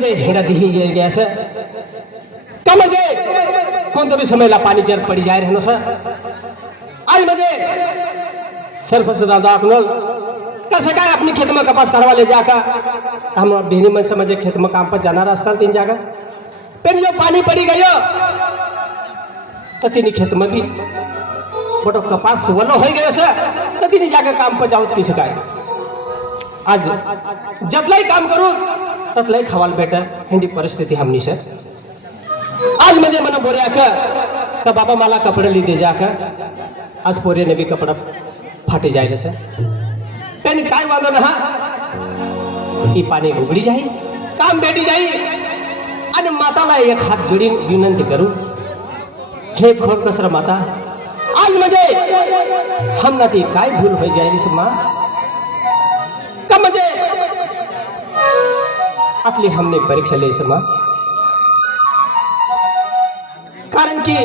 म्हणजे हेडा दिही जे गया सर। का म्हणजे कोणत्या बी समयला पाणी जर पडी जाय रहना सर। आज म्हणजे सरपंच दादा आपलं कसं काय अपनी खेत में कपास करवा ले जाका हम बेनी मन से म्हणजे खेत में काम पर जाणार असताल तीन जागा पण जो पाणी पडी गयो तर तिने खेत में भी। मोठं कपास वलो होई गयो सर। तर तिने जागा काम पर जाऊत किस काय। आज जतलाही काम करू ततलाही खवाल बेटा हिंदी परिस्थिति हमनी से। आज मैंने मन बोऱ्या का का बाबा माला कपडे ली दे जाकर आज पोरेने भी कपडा फाटे जाए से। पेन काय वागलं ना हा ही पाणी उघडी जाई काम भेटी जाईल आणि माताला एक हात जोडीन विनंती करू। हे खोड कसर माता आज म्हणजे हम ना ती काय भूल होई जाईल मा। का म्हणजे आपली हमने परीक्षा लिहायचं समा। कारण की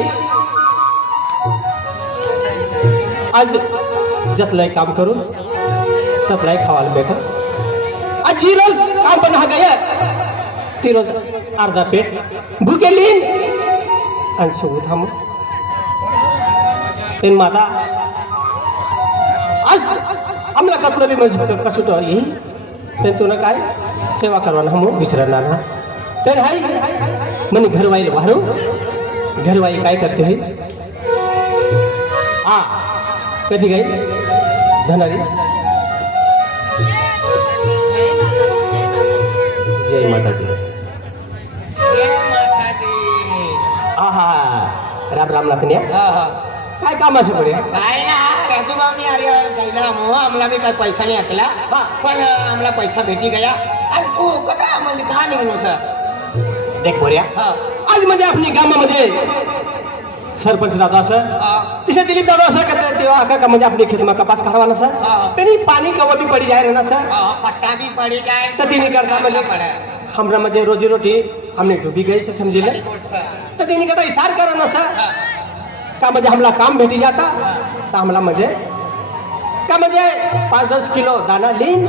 आज जतलाय काम करून ततलाय खावायला भेटत आज जी रोज काम पण हा गया। ती रोज अर्धा पेट भुके लिहीन आणि सोबत थांब ते माता आज आम्हाला कपडे बी म्हणजे कसुट येईल ते तुला काय? सेवा करवाना हम विसरणार ना तर हाय म्हणे घरवाईल वारू घरवाई काय करते है आ कधी गई धनारी जय माता दी हा हा राम राम लाखण्या काय काम असं पडे काय ना राजूभाऊनी अरे पहिला मोह आम्हाला बी काय पैसा नाही असला हा. पण आम्हाला पैसा भेटी गया आणि तू कथा म्हणजे का सर. देख बोऱ्या हा. आज म्हणजे आपली गावामध्ये सरपंच दादा हा. तिथे दिलीप दादा असं करते तेव्हा का का म्हणजे आपली खेतमा कपास काढवा ना सर हा. त्यांनी पाणी कवा बी पडी जाय ना सर. हा, पट्टा भी पड़ी जाए तर तिने करता पड़े हमरा म्हणजे रोजी रोटी हमने डूबी गई से good, sir. तर तिने कदा इशार करा ना सर. का म्हणजे हमला काम भेटी जाता. तर हमला म्हणजे का म्हणजे पाच दस किलो दाना लिन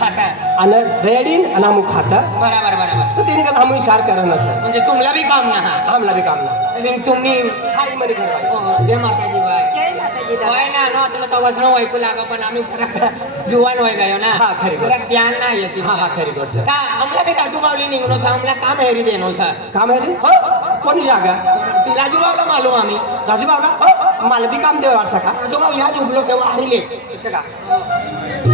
खाता. आणि दयाडीन आणि हम खाता. बरोबर बरोबर. तर तिने कदा हम इशार करा ना सर म्हणजे तुम्हाला बी काम ना हा हमला बी काम ना आणि तुम्ही. हायमध्ये घर हो, जय माताजी बाय. होय ना नो तुला तर वचन ऐकू लाग पण आम्ही खरं जुवान होय गयो ना. हा, खरी. जरा ज्ञान नाही येते हा हा खरी गोष्ट. का आम्हाला बी राजूभाऊली निघलो सर आम्हाला काम हेरी देनो सर काम आहे रे? हो. कोणी जागा? ती राजूभाऊला मालूम आम्ही. राजू बाबा मला बी काम देवा असं का? राजूभाऊ ह्या झुबलो तेव्हा हरिले आता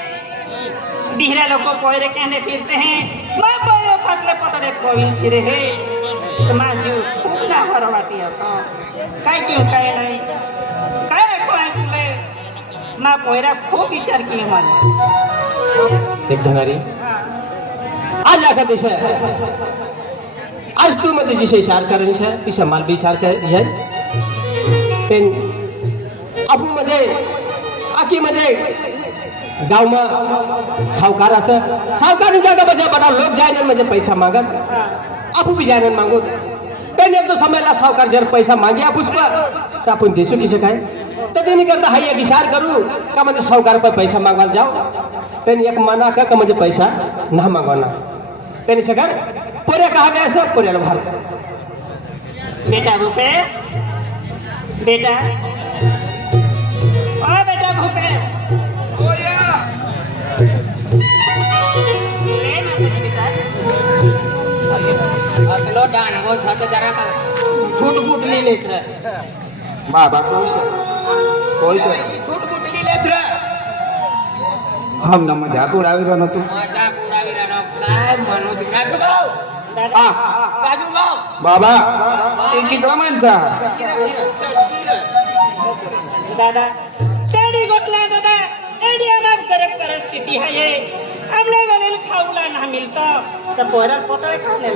बिहरा लोग को पोयरे कहने फिरते हैं माँ पोयरे फटले पतड़े पोई फिरे है। तो माँ जू खूब ना हरवाती है तो काय क्यों काय नहीं? काय को है तुले माँ पोयरा खूब विचार की मन एक धनारी। आज आखा देश आज तू मध्ये जिसे इशार करेन છે तिसे माल बी इशार कर है। पेन अपू मध्ये आकी मध्ये गाउँमा साहूकार असं सावकार जागा बजा बडा लोक जाय ना म्हणजे पैसा मागत. आपू बी जाय मागूत पेन एक तो समयला सावकार जर पैसा मागे पुष्प तर आपण देसू किसे काय? तर त्यांनी करता हा एक इशार कहाँ का म्हणजे सावकार पर पैसा मागवायला जाऊ? त्यांनी एक मना का का पैसा ना मागवणार त्यांनी सगळं पोऱ्या कहा गया सर पोऱ्याला भार बेटा भूपेश बेटा? असलो डान वो छत जरा का छूट फुटली लेत रे बाबा कोण कोण छूट फुटली लेत रे हम न मजाक उडावी રહ્યો તું मजा उडावी रानो काय म्हणू ती राजू भाऊ આ राजू भाऊ બાબા એ कितवा माणसा दादा तेडी गोठला दादा एडी अनाप गरीब परिस्थिती आहे खावला घालेल खाऊला ना मिळता. तर पोरात पोतळे खावले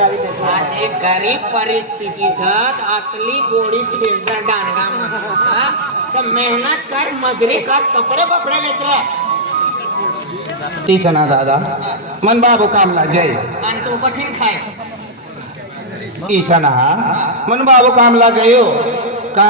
गरीब परिस्थिती झत आतली गोडी फिरता डांगा म्हणता तर मेहनत कर मजरी कर कपडे बपडे लेकर तीच ना दादा. मन बाबू कामला जय. आणि तो कठीण खाय. ईशाना मन बाबू कामला जयो हो. का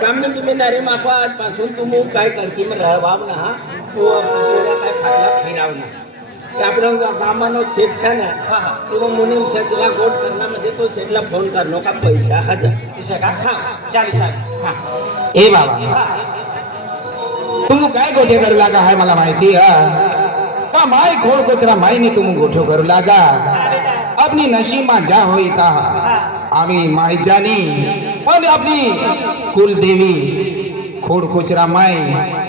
काम नहीं जिम्मेदारी माफो आजपासून तुम्ही काय करते मग राहवाव ना हा तो आपल्याला काय फाटला फिराव ना ते आपलं कामानं शेत छान आहे किंवा मुलीं शेतीला गोट करणं म्हणजे तो शेतला फोन करणं का पैसा हजार का हा चाळीस हा ए बाबा तुम काय गोठे करू लागा हाय मला माहिती हा का माय खोड को तेरा मायने तुम गोठो करू लागा अपनी नशीबा जा होई ता आम्ही माय जानी पण आपली कुलदेवी खोड कोचरा माय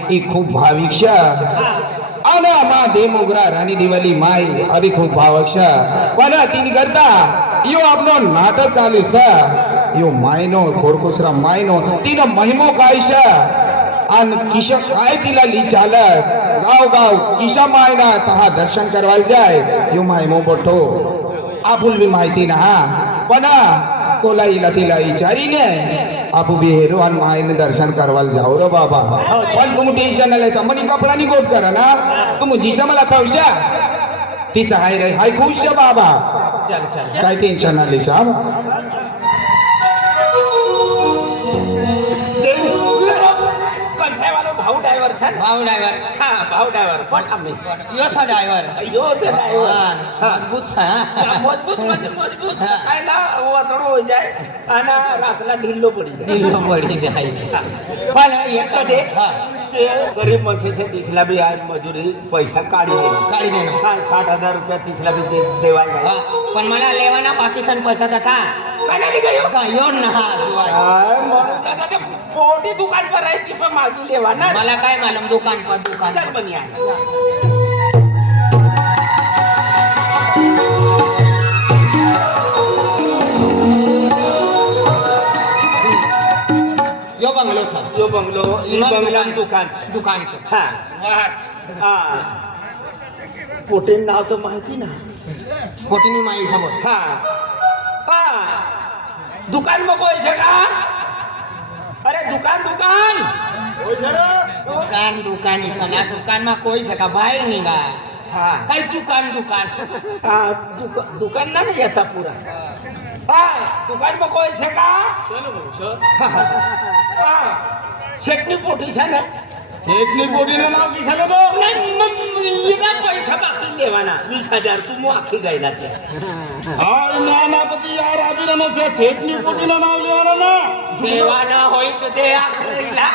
ही खूप भाविक्ष आणि मा दे मोगरा राणी दिवाली माय अभी खूप भावक्ष पण तिने करता यो आपलो नाटक चालू यो मायनो खोड कोचरा मायनो तिनं महिमो कायश आणि किश काय तिला ली चालत गाव गाव किशा मायना तहा दर्शन करवायला जाय यो माय मो बोठो आपुल बी माहिती ना हा पण कोला इला तिला विचारीने आपू बी हेरो आणि मायने दर्शन करवायला जाऊ रे बाबा। पण तुम्ही टेन्शन नाही लिहायचं मनी कपडा नि गोट करा ना। तुम्ही जिसा मला खाऊशा? तिचा हाय रे हाय खुश बाबा। चल चल। काय टेन्शन नाही लिशा ભાવ ડ્રાઈવર હા ભાવ ડ્રાઈવર પણ અમે કયો છે ડ્રાઈવર કયો છે ડ્રાઈવર મજબૂત મજબૂત મજબૂત છે. જાય અને રાતના ઢીલો પડી જાય. ઢીલો પડી જાય. જ હા. ગરીબ મજૂર બી આજ મજૂરી પૈસા કાઢી દેવા. કાઢી દેવા. હા સાઠ હજાર રૂપિયા તીસલા બી દેવાય પણ મને લેવાના પાકિસ્તાન પૈસા હતા दुकानाने ना आजू काय म्हणून दुकान पर आहे ती पण माझी लेवा ना. मला काय मालूम दुकान पर दुकान पण या. यो बंगलो छ यो बंगलो ही बंगला दुकान. दुकान- दुकान छ हा. हा. पोटे नाव तर माहिती ना. खोटीनी माई समोर. हा. हा. દુકાનમાં કોઈ છે કા? અરે દુકાન દુકાન! દુકાન દુકાન છે દુકાનમાં કોઈ છે કા? બહાર નહીં બા. હા. કઈ દુકાન દુકાન? હા દુકાન ના નહીં હતા પૂરા. દુકાનમાં કોઈ છે કા? શેનું છે. છે ને? એટલી બોડીને લાવ પૈસા દે તો? પૈસા બાકી લેવાના વીસ હજાર તું હું આખી ગઈ રાતે હા ના ના પછી યાર આપીને ન છે છેટની બોડીને નામ લેવાના લેવાના હોય તો તે આખરે ઈલા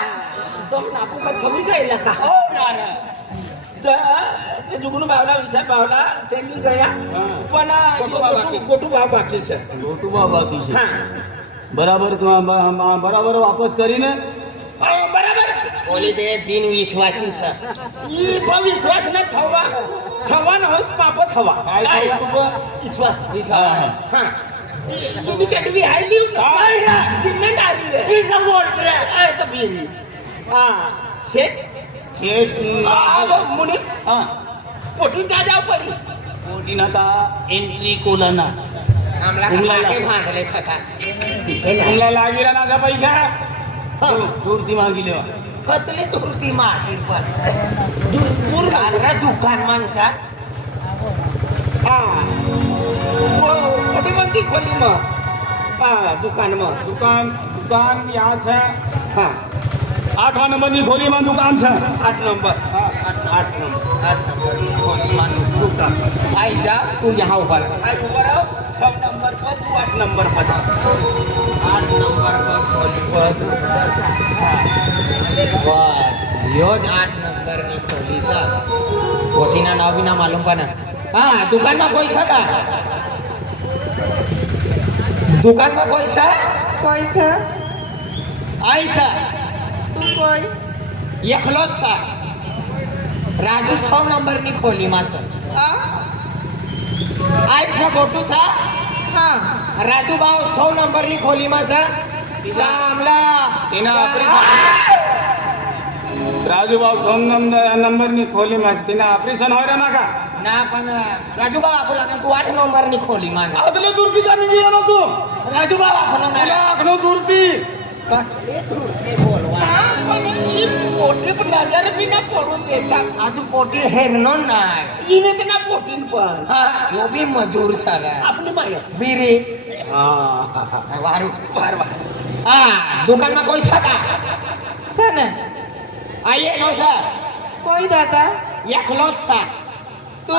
તો નાપુ કા ખમી ગઈ લકા ઓ બાવલા વિશાલ બાવલા તેલી ગયા પણ ગોટુ ભાવ બાકી છે. ગોટુ ભાવ બાકી બરાબર બરાબર વાપસ કરીને अ, बरोबर ઓલી તે બિન વિશ્વાસી છે ही पण विश्वास न ठेवा ठेवा न होत पाप ठेवा काय काय? ठेवा तुझं? विश्वास હા. हा तुम्ही कधी आहे लिहून काय ना सिमेंट आली रे ही बोल रे आहे तर बिरी हा शेत શેઠ आ, बघ, मुनी હા पोटी त्या जाव पडी કોટીના તા એન્ટ્રી કોલાના આમલા હુમલા કાકે લાગે. ભાંગલે છતાં હુમલા લાગી રહ્યા નાખા પૈસા દૂર- દૂરથી માંગી લેવા કતલી તુરતી માટી પર દૂર રે દુકાન માં છે हा पो- पोटी बंदी खोली मग हा दुकान मग દુકાન દુકાન યા છે हा આઠમા નંબરની ખોલીમાં દુકાન છે आठ नंबर आठ आठ नंबर આઠ નંબરની ખોલીમાં दुकान आई जा तू यहाँ उभा राहा. आई उभा राह. छह नंबर पद तू आठ नंबर पद. आठ नंबर पद खोली पद योज आठ नंबर नी खोली सा. कोठीना नाव बिना मालूम का ना हा दुकान में पैसा का? दुकान में पैसा? पैसा. आई तू कोई एकलो राजू सौ नंबर खोली मा सर ऐसा गोटू सा. हाँ. राजू भाऊ सौ नंबर नी खोली मास आमला तिनं ऑपरेशन राजू भाऊ फोन नंबर नंबरनी खोली माझी तिनं ऑपरेशन व्हायला ना का ना पण राजू भाऊ आपला तू आठ नंबर नी खोली माझा आदले दुर्ती जाणी गेला पोटी पण नजर बी ना पडून देतात. अजून पोटी हेरनो नाही. इने ते ना पोटीन पण. हा, ह्यो बी मजूर सारा आपली माय बिरी. वारू वार वार हा दुकान में कोई सका सन. आइए नो सर कोई दादा? एकलोच सा तू?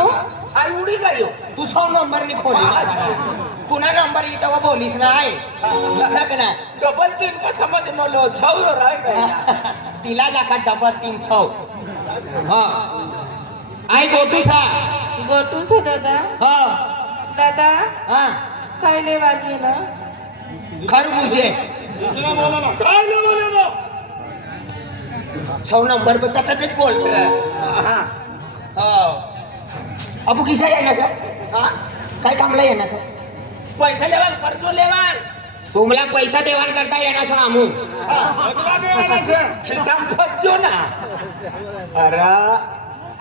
आई उडी गायो तू सौ नंबर नी खोली. पुन्हा नंबर इथं व बोलीस नाही. लक्षात ना डबल तीन पण समज नो छौर राय तिला जाका डबल तीन सौ हा. आई गोटू सा. गोटू से दादा. हा. दादा हा. काय लेवाली ना खरबूजे. काय नाही बोले ना? सौ नंबर पे तक तक बोल रहा हो. अबू किसा आहे ना सर काय कामला येणार सर पैसा लेवाल कर्जो लेवाल तुम्हाला पैसा देवाण करता येणार सर आमू खिशाम फसतो ना अरे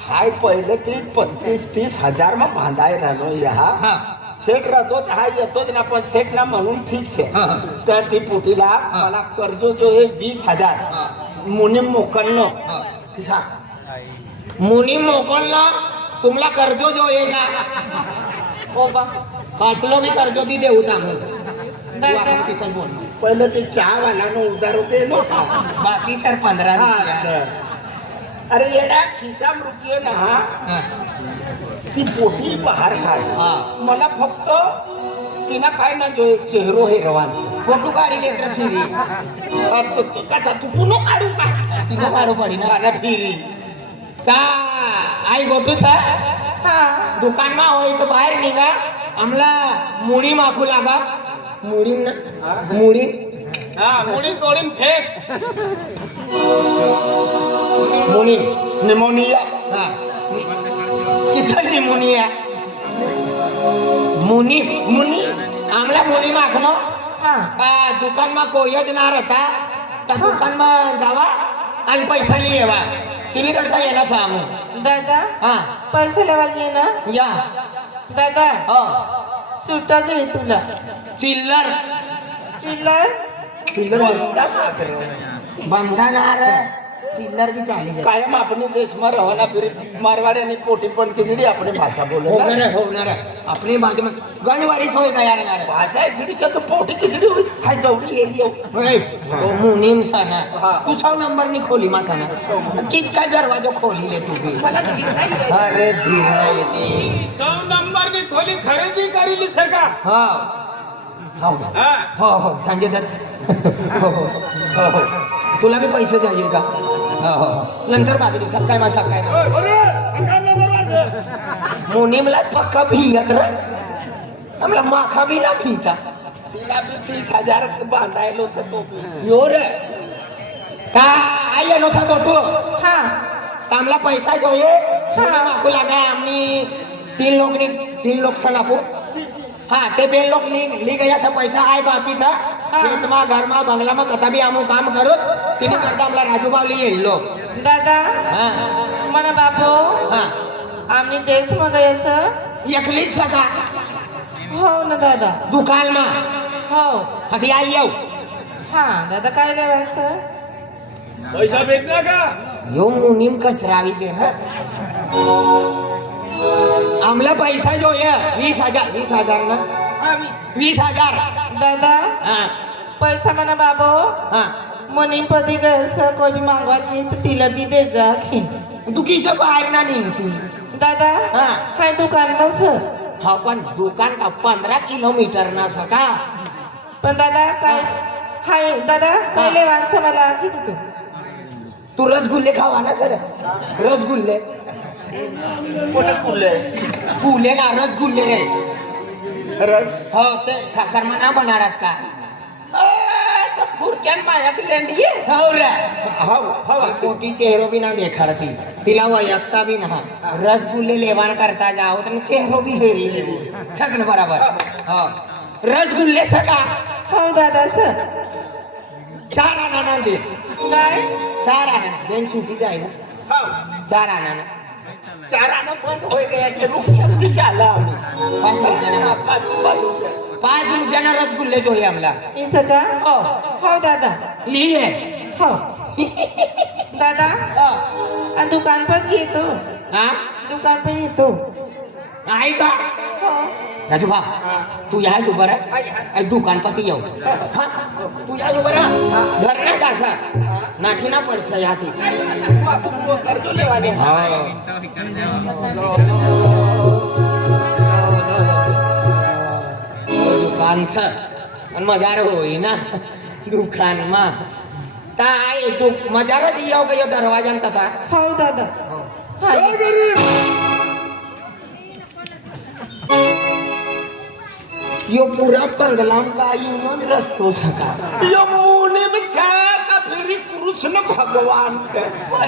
हाय पहिले ते पंचवीस तीस हजार मग बांधाय राहिलो या हा सेट राहतो हा येतोच ना पण सेट ना म्हणून ठीक हा. आहे तर ती पुटीला मला कर्ज जो आहे वीस हजार हा. मुनी हा. तुम्हाला कर्ज जो आहे का काटलो मी कर्ज ती देऊ बोल. पहिलं ते चहा वाला नो उधार होते नो. बाकी सर पंधरा हा. अरे येडा खिचाम रुपये ना हा. ती पोटी बाहेर काढ हा. मला फक्त तिनं काय ना जो चेहरो हे रवान फोटो काढी तर फिरी. कसा तू पुन्हा काढू का? तिथं काढू पडी ना फिरी. का आई गोटू सर दुकान मा होय तर बाहेर निघा. आमला मुडी मागू लागा. मुडी ना? मुडी? हा मुडी तोडीन फेक. मुनी. निमोनिया. हा. Kitchen pneumonia. मुनी. मुनी. आमला मुनी दुकान मा कोयच ना रहता त्या दुकान मा जावा आणि पैसा लिहि येवा तिने करता येणार सांगू दादा हा. पैसे लेवाल ना? या. दादा हो. सुटा जे तुला. चिल्लर. चिल्लर? चिल्लर बंधनार. चिल्लर चाली जाते. कायम आपण देशमा रवाना फिर मारवाडी आणि पोटी पण किती आपण भाषा बोलत होणार आहे, होणार आहे. आपली बाजू में गणवारी सोय तयार आहे. भाषा आहे तर पोटी किती होईल. हाय दौडी एरिया होय. तो मुनीम सना हा. तू छाव नंबर नि खोली मा सना कित काय दरवाजा खोली ले तू बी. अरे धीर नाही येते सौ नंबर की खोली खरेदी करेली से का हा. तुला बी पैसे द्यायचे का? हो, हो. नंतर माझ्या दिवसात काय माझा काय मोनीमला पक्का भिंगत राहिला माखा बी ना भिता तिला बी तीस हजार बांधायलो सतो यो रे. का? आई नव्हता गोटो. हा. आमला पैसा जोये. मागू लागा आम्ही तीन लोक तीन लोक सण हा ते बेल लोक नी गया पैसा आहे बाकीचा. ખેતમાં ઘરમાં બંગલામાં કતા બી આમું કામ કરો તેની કરતા હમણાં રાજુભાવ લઈ એલો દાદા હા મને બાપો હા આમની દેશમાં ગયો છે એકલી જ સખા હો ને દાદા દુકાનમાં હો હજી આવી આવ હા દાદા કાઈ લેવા છે પૈસા ભેટલા કા યો હું નીમ કચરાવી દે આમલા પૈસા જોઈએ વીસ હજાર વીસ હજાર ના વીસ હજાર દાદા હા पैसा म्हणा बाबो. मनी पदी गैस कोणी मागवायची तर तिला दी दे जा. दुखीच्या बाहेर ना निघती? दादा हा. काय दुकान बस हा पण दुकान का पंधरा किलोमीटर ना सका? पण दादा काय? हाय दादा काय लेवांचं मला? किती तू रसगुल्ले खावा ना खरं. रसगुल्ले. कुठे फुले? फुले ना रसगुल्ले रे. रस? हो ते साखर मना बनाडात का? फुरक्यान मायाक लेंडी हो रे हो हो मोठी चेहरो बी ना देखाडती तिला वयस्ता बी ना रसगुल्ले लेवान करता जाओ तर चेहरो बी हेरी सगळं बरोबर हो रसगुल्ले सका हो दादा सर चार आणा दे काय चार आणा बेन सुटी जाय ना चार आणा ना चारानं बंद होय गयाचे पाच रुपयानं पाच रुपयानं रसगुल्ले जोई आमला हे सका हो. हो दादा. लिहिए हो. दादा? हो. आ दुकान पण येतो. हा? दुकान पण येतो. आहे का? हो. राजू भा तू या तू बरं दुकान पाती येऊ. हा? तू या बरं घर नाही का असा नाठी ना पडसा या ती दुकान छ आणि मजार होई ना. दुकान मा काय तू मजार येऊ का दरवाजा तथा? हो दादा. हाय यो पूरा बंगलाम का यूनच रस्तो सका. यो मुने में का फिरी कृष्ण भगवान के.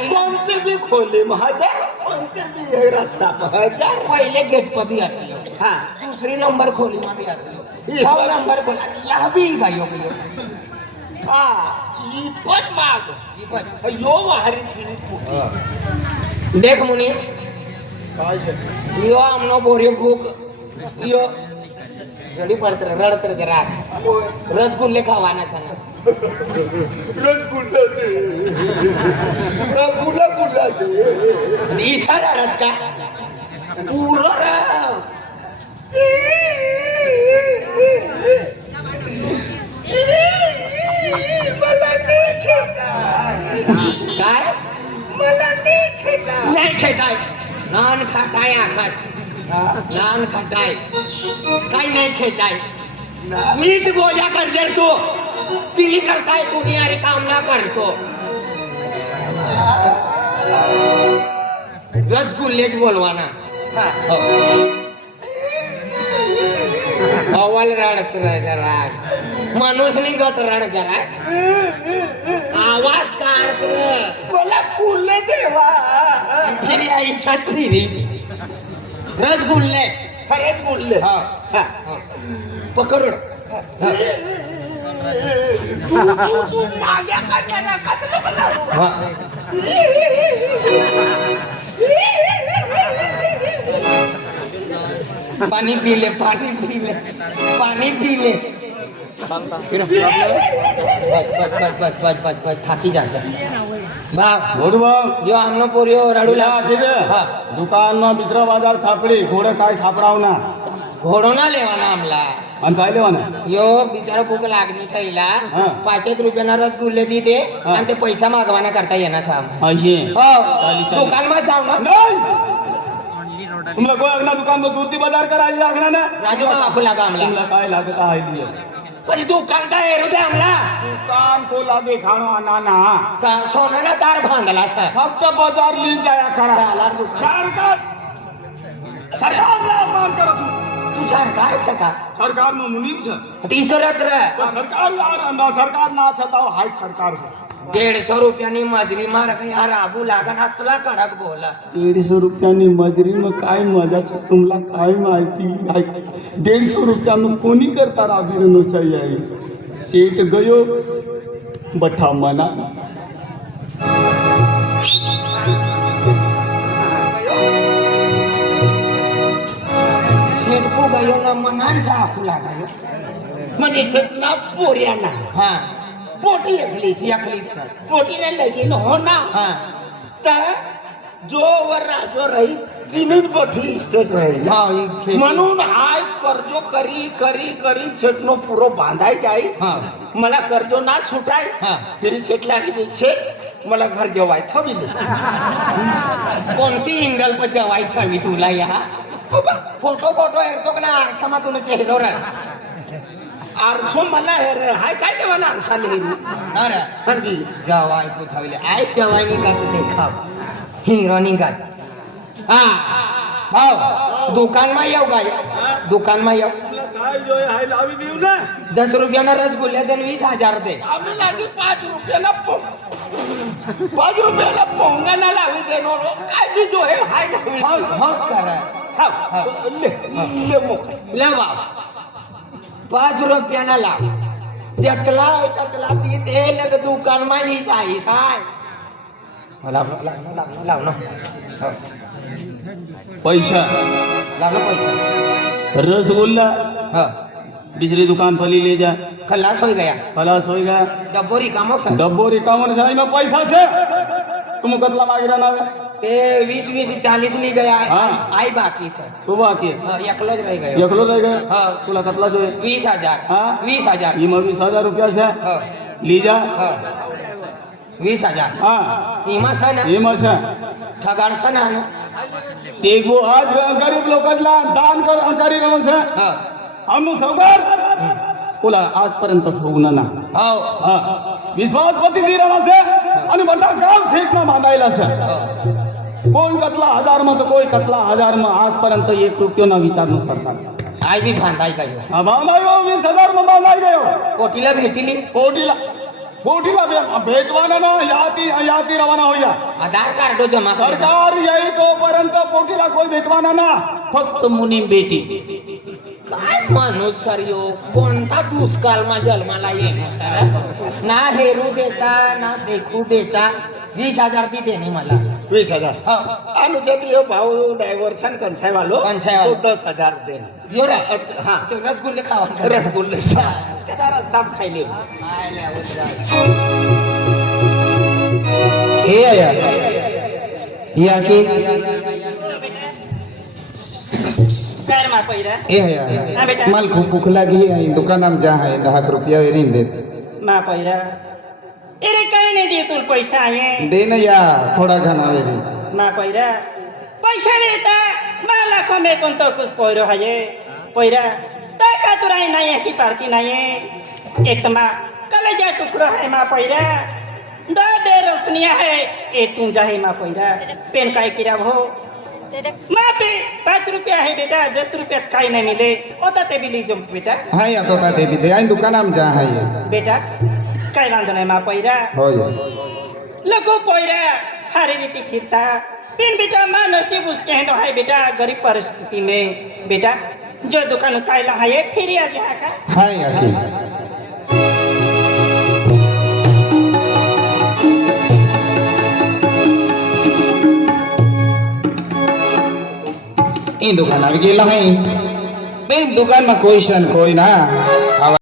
कोणते भी खोले महाजार कोणते भी ये रास्ता पहिले गेट पर भी आती. हो. हाँ दूसरी नंबर खोली में भी आती. हो छह नंबर बोला. यह भी गयो गयो हाँ ये पण माग. यो वाहरी फिरी देख मुनी. यो हमनो बोरियो भूक. यो रडी पडत रे, रडत रे जरा. रसगुल्ले खावाना था ना रसगुल्ला दे. रसगुल्ला गुल्ला दे. आणि ईसा रडत का पूरा रे मला नाही खेळता काय? मला नाही खेटाय नान खाताय आखात नान खाताय काय नाही खेटाय मीच बोजा कर तू. तिने करताय तुम्ही अरे काम ना करतो रसगुल्लेच बोलवाना हो. अव्वल रडत जरा. माणूस निघत रड जरा. आवाज काढत मला कुल्ले देवा. फिरी आईच्या फिरी रसगुल्ले खरंच बोलले हा हा. पकड तू पाणी पिले पाणी पिले पाणी पिले बस बस बस बस बस बस बस थाकी जात भाव बोलू भाऊ जो आमनो पोरियो रडूला हा दुकान માં મિત્ર બાજાર સાપડી ઘોડે કાંઈ સાપડાવ ના घोडो ना लेवाना आमला અને કાંઈ લેવાના यो बिचारा भूक लागली थैला हा. पाच एक रुपयाना रसगुल्ले दिते हा. आणि ते पैसा मागवाना करता येणार साम तुमला कोई अगला दुकान में दूरती बाजार कर आज लागना ना? राजू लगा हमला। काय लागत आहे पण दुकान का एरो दे दुकान को लागे खाणो अनाना का सोनाला तार भांगला सर फक्त बाजार लीन जाया करा। सरकार! सरकारला अपमान करा तू। तू सरकार छ का सरकार में मुनीम छ। तीसरा रे सरकार यार ना सरकार ना छताव हाय सरकार दीडशे रुपयानी मजरी मार यार आबू लागन हा तुला कडक बोला. दीडशे रुपयांनी मजुरीनं काय मजा છે तुम्हाला काय माहिती? दीडशे रुपयानं कोणी करता राबीर नसाई आहे शेठ गयो बठा मना. शेटको गयो ना मनांचा आखू लागायो म्हणजे सतना पोऱ्याना हा. पोटी एकली एकली सर पोटीने लगीन हो ना हा तर जो वर राजो राही तिनेच बठी इस्टेट राहील हा ही खेती. म्हणून हाय कर्जो करी करी करी सेटनो पुरो बांधाय जाई हा मला कर्जो ना सुटाय हा. तरी सेट लागली सेट मला घर जेवाय थविले कोणती इंगल पण जवाई ठेवी तुला या फोटो फोटो येतो का ना आरसामा तुला चेहरो रे आरसो मला हे रे. हाय काय ते हे रे. अरे हरदी जवाई पुथावले आय जवाई निघात देखाव हिरो निघात हा भाऊ दुकान मा येऊ काय दुकान मा येऊ काय जो आहे? लावी देऊ ना. दस रुपयाना रसगुल्ले देन वीस हजार दे. आम्ही लागेल पाच रुपयाला पाच रुपयाला पोंगाना लावी देणार हो. काय बी जो हाय हौस हौस करा. हा, ले ले मोक ले बाबा. पाच रुपयाना लाव जटला होय ततला ती दे लग दुकानमध्ये जाई काय लाव ना, लाव ना, लाव ना, लाव ना हो, पैसा लाव ना पैसा रसगुल्ला हो दूसरी दुकान पर ले जा खलास हो गया खलास हो गया डब्बो रिकामो सर डब्बो रिकामन वीस वीस चालीस ली गया हाँ. आई बाकी सर तू बाकी हो, एकलोच रह गयो एकलो रह गए हाँ. तुला कतला जो है वीस हजार हाँ? वीस हजार ये में बीस हजार रुपया से हो, ली जा हो. वीस हजार हाँ इमा सण ये में से ठगाड सण आहे ते वो आज गरीब लोकांना दान कर करी रमन से हो हम सौगर तुला आजपर्यंत ठेवून ना हो हा विश्वास पती दी रमन से आणि मोठा गाव सेट ना बांधायला से हो. कोई कतला हजार में तो कोई कतला हजार में आजपर्यंत एक रुपयो ना विचारनो सरकार. आई बी भांडाई गयो हा बांधायो वीस हजार में बांधाय गयो कोटीला भेटिली. कोटीला कोटीला भे- भेटवाना ना याती याती रवाना होया आधार कार्ड जमा कर सरकार येई तोपर्यंत पोटीला कोई भेटवाना ना? फक्त मुनी बेटी. काय माणूस सर यो? कोणता दुष्काळमा जन्माला येणं सर? ना हेरू देता ना देखू देता. वीस हजार ती देणे मला. वीस हजार. हो अनुजत यो भाऊ वालो कंसाय वालो. तो दस हजार दे यो रे. हा तो रसगुल्ले खावा. रसगुल्ले. त्याला साप खायले. हे आया या की? काय मा पहिरा ए हा, आया बेटा. मला खूप भूक लागली आणि दुकानात जा आहे. दहा रुपया वेरीन देत. मा पहिरा अरे काय नाही दे तुला पैसा आहे दे ना या थोडा घाना वेरी मा पहिरा पैसा देता मा लाखो मे कोणतं कुछ पहिरो आहे पहिरा त्या खातुराई नाही आहे की पारती नाही आहे एक तर मा कलेजा टुकड़ो है मा पहिरा दा दे रसनिया है ए तू जाहे मा पहिरा पेन काय किरा हो मा पे पाच रुपया है बेटा दस रुपयात काही नाही मिले होता ते बिली जो बेटा हाय आता का ते बी दे आणि दुकानात जा आहे बेटा काय वांधो नाही मा पहिरा होय. लको पोयरा हारे रीति फिरता. पिन बेटा माँ नसीब उसके हैं है बेटा गरीब परिस्थिति में. बेटा जो दुकान कायला है फिर आ जा का? हाय या की ई दुकानात गेलो आहे बेन दुकान में कोई शन कोई ना.